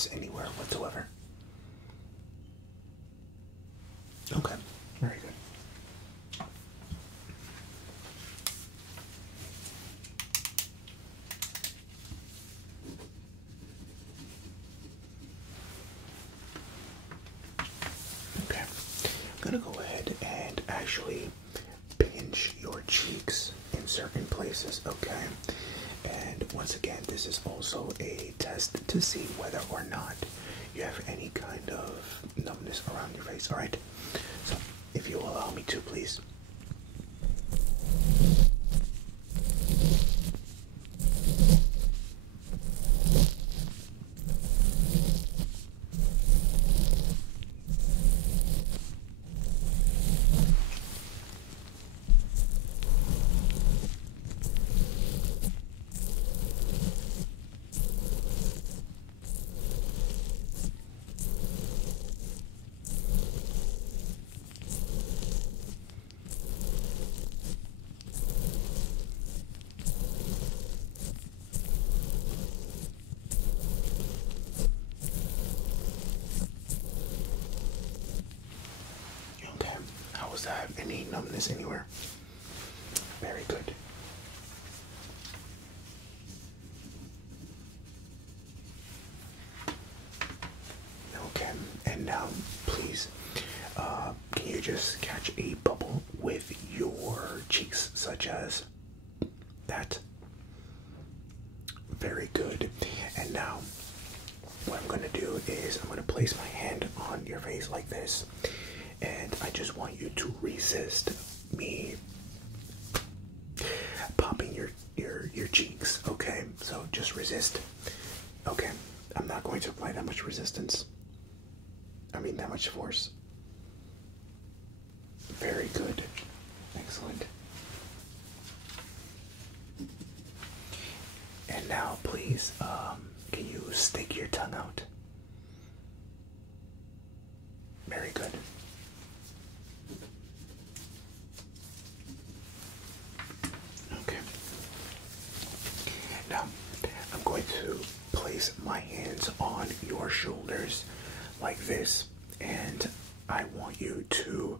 numbness anywhere whatsoever? Okay, very good. Okay, I'm gonna go ahead and actually pinch your cheeks in certain places, okay? And once again, this is also a test to see whether or not you have any kind of numbness around your face, alright? So, if you will allow me to, please. Have any numbness anywhere? Very good. Okay, and now please, can you just catch a bubble with your cheeks, such as that? Very good. And now, what I'm going to do is I'm going to place my hand on your face like this. And I just want you to resist me popping your cheeks, okay? So just resist. Okay, I'm not going to apply that much resistance. I mean that much force. Very good. Excellent. And now please, can you stick your tongue out? Very good. Now, I'm going to place my hands on your shoulders like this, and I want you to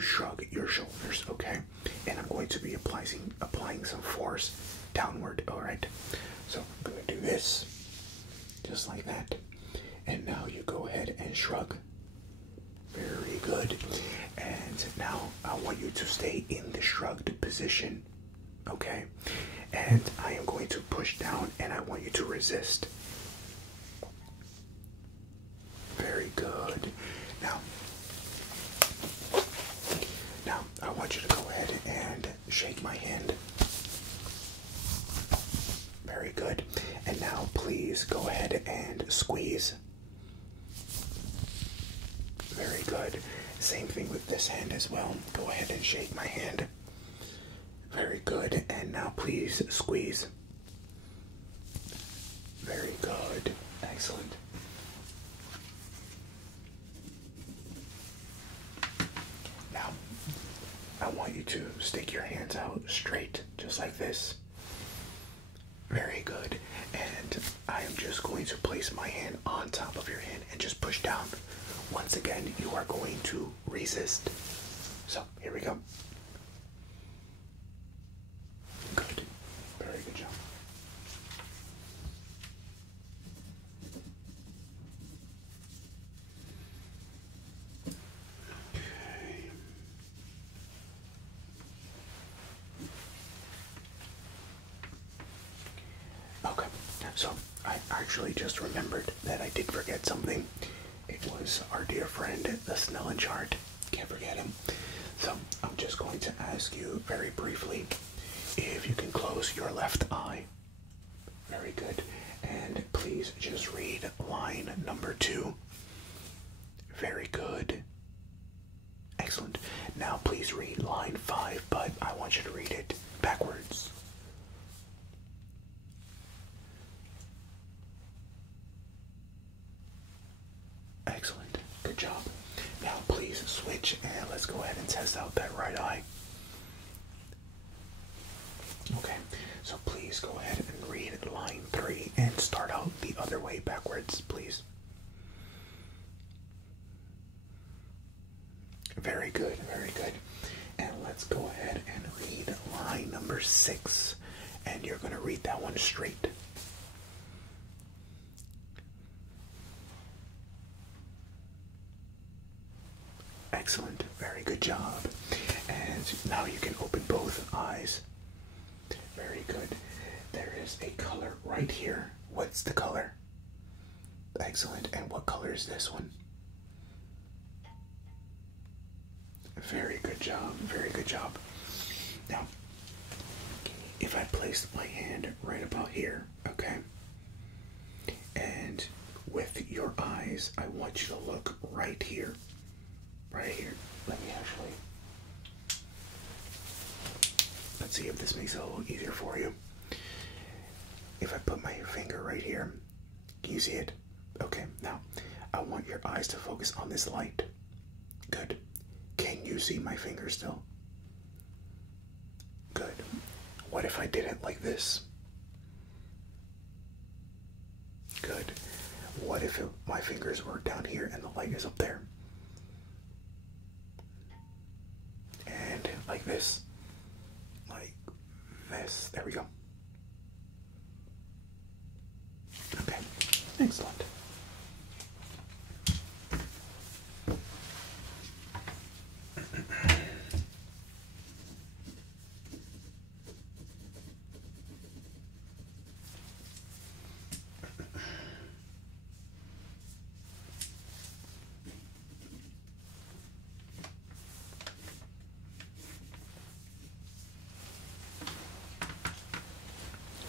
shrug your shoulders, okay? And I'm going to be applying some force downward, all right? So I'm going to do this, just like that. And now you go ahead and shrug. Very good. And now I want you to stay in the shrugged position, okay? And I am going to push down, and I want you to resist. Very good. Now I want you to go ahead and shake my hand. Very good. And now please go ahead and squeeze. Very good. Same thing with this hand as well. Go ahead and shake my hand. Very good. And now please squeeze. Very good. Excellent. Now, I want you to stick your hands out straight, just like this. Very good. And I am just going to place my hand on top of your hand and just push down. Once again, you are going to resist. So, here we go. Good. Very good job. Okay. Okay. So, I actually just remembered that I did forget something. It was our dear friend, the Snellen chart. Can't forget him. So, I'm just going to ask you very briefly if you can close your left eye. Very good. And please just read line number 2. Very good. Excellent. Now please read line 5, but I want you to read it backwards. Excellent. Good job. Now please switch and let's go ahead and test out that right eye. Okay, so please please go ahead and read line 3 and start out the other way backwards, please? Very good, very good. And let's go ahead and read line number 6. And you're going to read that one straight. Excellent, very good job. And now you can open both eyes. Very good. There is a color right here. What's the color? Excellent. And what color is this one? Very good job. Very good job. Now, if I place my hand right about here, okay, and with your eyes, I want you to look right here. Right here. Let me actually. Let's see if this makes it a little easier for you. If I put my finger right here, can you see it? Okay, now I want your eyes to focus on this light. Good. Can you see my finger still? Good. What if I did it like this? Good. What if my fingers were down here and the light is up there? And like this. Like this. There we go. Okay. Excellent.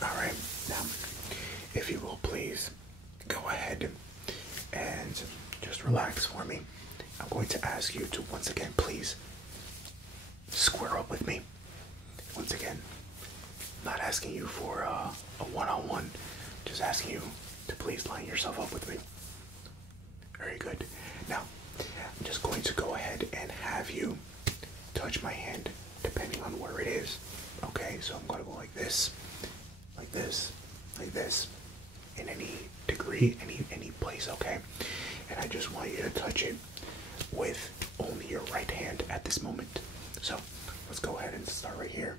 Alright, now, if you will please go ahead and just relax for me. I'm going to ask you to once again, please square up with me. Once again, not asking you for a one-on-one, just asking you to please line yourself up with me. Very good. Now, I'm just going to go ahead and have you touch my hand depending on where it is. Okay, so I'm going to go like this, like this, like this, in any degree, any place, okay? And I just want you to touch it with only your right hand at this moment. So let's go ahead and start right here.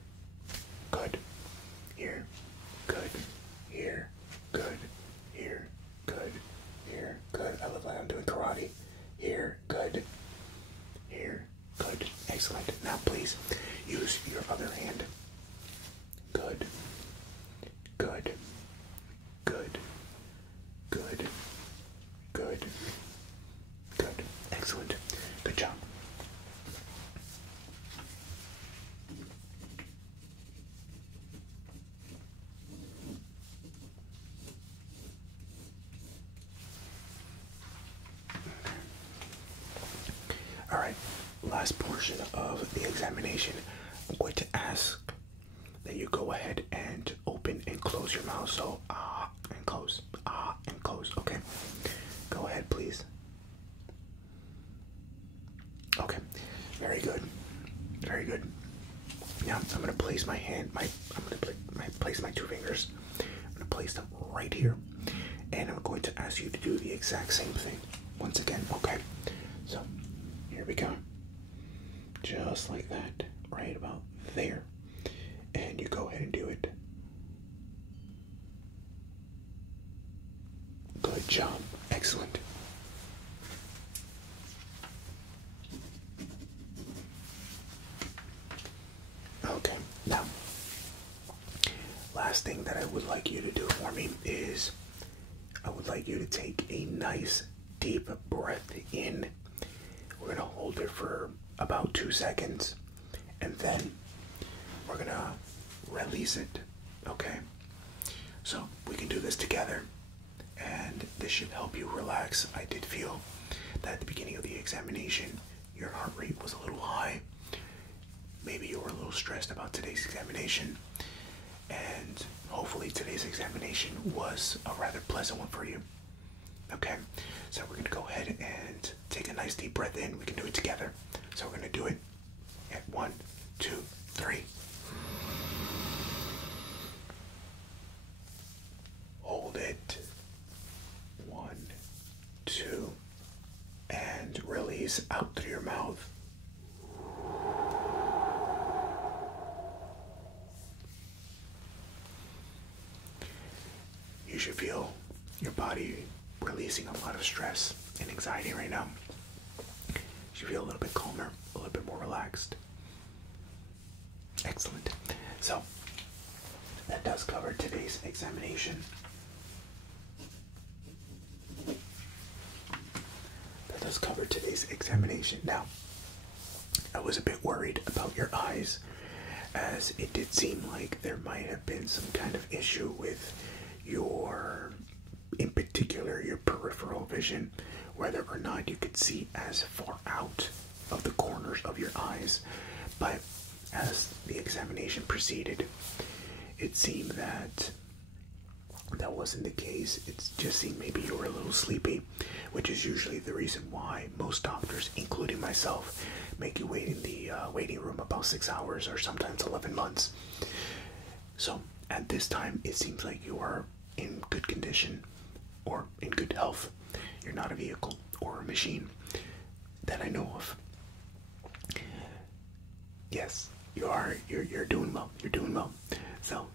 Good. Here. Good. Here. Good. Here. Good. Here. Good. I look like I'm doing karate. Here. Good. Here. Good. Excellent. Now please use your other hand. Good. Good. Good. Good. Good. Good. Excellent. Good job. All right. Last portion of the examination. I'm going to ask that you go ahead and open and close your mouth. So, and close, and close. Okay. Go ahead, please. Okay. Very good. Very good. Now I'm gonna place my hand. I'm gonna place my two fingers. I'm gonna place them right here, and I'm going to ask you to do the exact same thing once again. Okay. So here we go. Just like that, right about there. And you go ahead and do it. Good job. Excellent. Okay, now, last thing that I would like you to do for me is I would like you to take a nice deep breath in. We're going to hold it for about 2 seconds, and then we're going to release it, okay? So we can do this together, and this should help you relax. I did feel that at the beginning of the examination, your heart rate was a little high. Maybe you were a little stressed about today's examination, and hopefully today's examination was a rather pleasant one for you. Okay, so we're going to go ahead and take a nice deep breath in. We can do it together. So we're going to do it at 1, 2, 3. release out through your mouth. You should feel your body releasing a lot of stress and anxiety right now. You should feel a little bit calmer, a little bit more relaxed. Excellent. So, that does cover today's examination. Now, I was a bit worried about your eyes, as it did seem like there might have been some kind of issue with in particular, your peripheral vision, whether or not you could see as far out of the corners of your eyes. But as the examination proceeded, it seemed that that wasn't the case. It just seemed maybe you were a little sleepy, which is usually the reason why most doctors, including myself, make you wait in the waiting room about 6 hours or sometimes 11 months. So at this time, it seems like you are in good condition or in good health. You're not a vehicle or a machine that I know of. Yes, you are. You're doing well. You're doing well. So,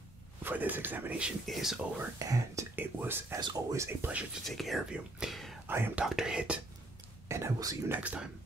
for this examination is over, and it was, as always, a pleasure to take care of you. I am Dr. Hit, and I will see you next time.